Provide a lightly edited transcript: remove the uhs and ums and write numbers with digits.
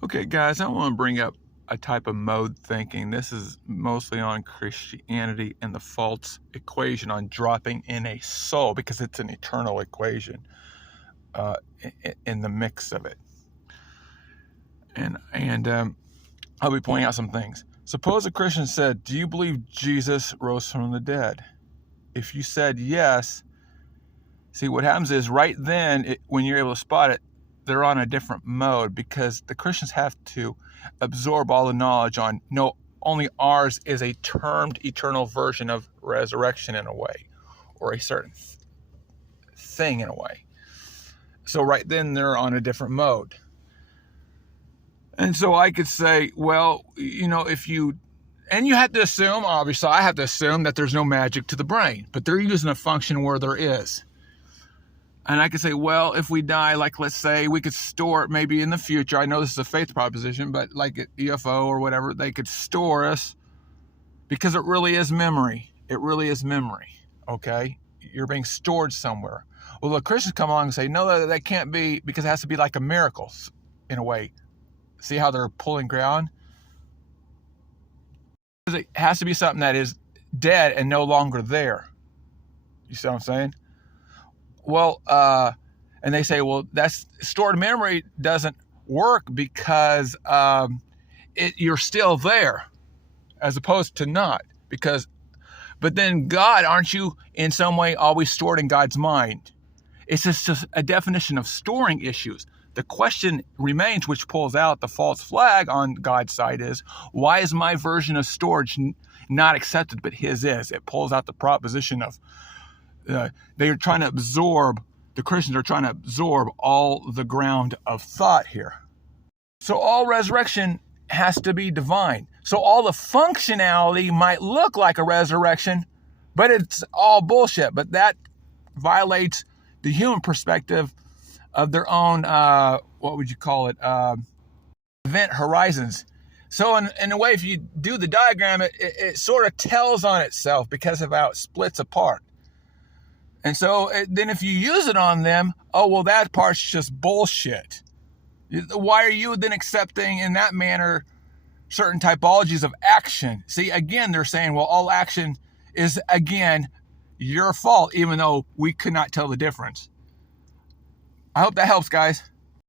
Okay, guys, I want to bring up a type of mode thinking. This is mostly on Christianity and the false equation on dropping in a soul, because it's an eternal equation in the mix of it. And I'll be pointing out some things. Suppose a Christian said, "Do you believe Jesus rose from the dead?" If you said yes, see what happens is right then, when you're able to spot it, they're on a different mode, because the Christians have to absorb all the knowledge on, no, only ours is a termed eternal version of resurrection in a way, or a certain thing in a way. So right then they're on a different mode. And so I could say, well, if you, and you have to assume, obviously I have to assume that there's no magic to the brain, but they're using a function where there is. And I could say, well, if we die, like, let's say we could store it maybe in the future. I know this is a faith proposition, but like at UFO or whatever, they could store us, because it really is memory. It really is memory, okay? You're being stored somewhere. Well, the Christians come along and say, no, that can't be, because it has to be like a miracle in a way. See how they're pulling ground? It has to be something that is dead and no longer there. You see what I'm saying? Well, and they say, well, that's stored memory doesn't work, because you're still there, as opposed to not. But then God, aren't you in some way always stored in God's mind? It's just a definition of storing issues. The question remains, which pulls out the false flag on God's side, is, why is my version of storage not accepted, but his is? It pulls out the proposition of, they're trying to absorb, the Christians are trying to absorb all the ground of thought here. So all resurrection has to be divine. So all the functionality might look like a resurrection, but it's all bullshit. But that violates the human perspective of their own, what would you call it, event horizons. So in a way, if you do the diagram, it sort of tells on itself because of how it splits apart. And so then if you use it on them, oh, well, that part's just bullshit. Why are you then accepting in that manner certain typologies of action? See, again, they're saying, well, all action is, again, your fault, even though we could not tell the difference. I hope that helps, guys.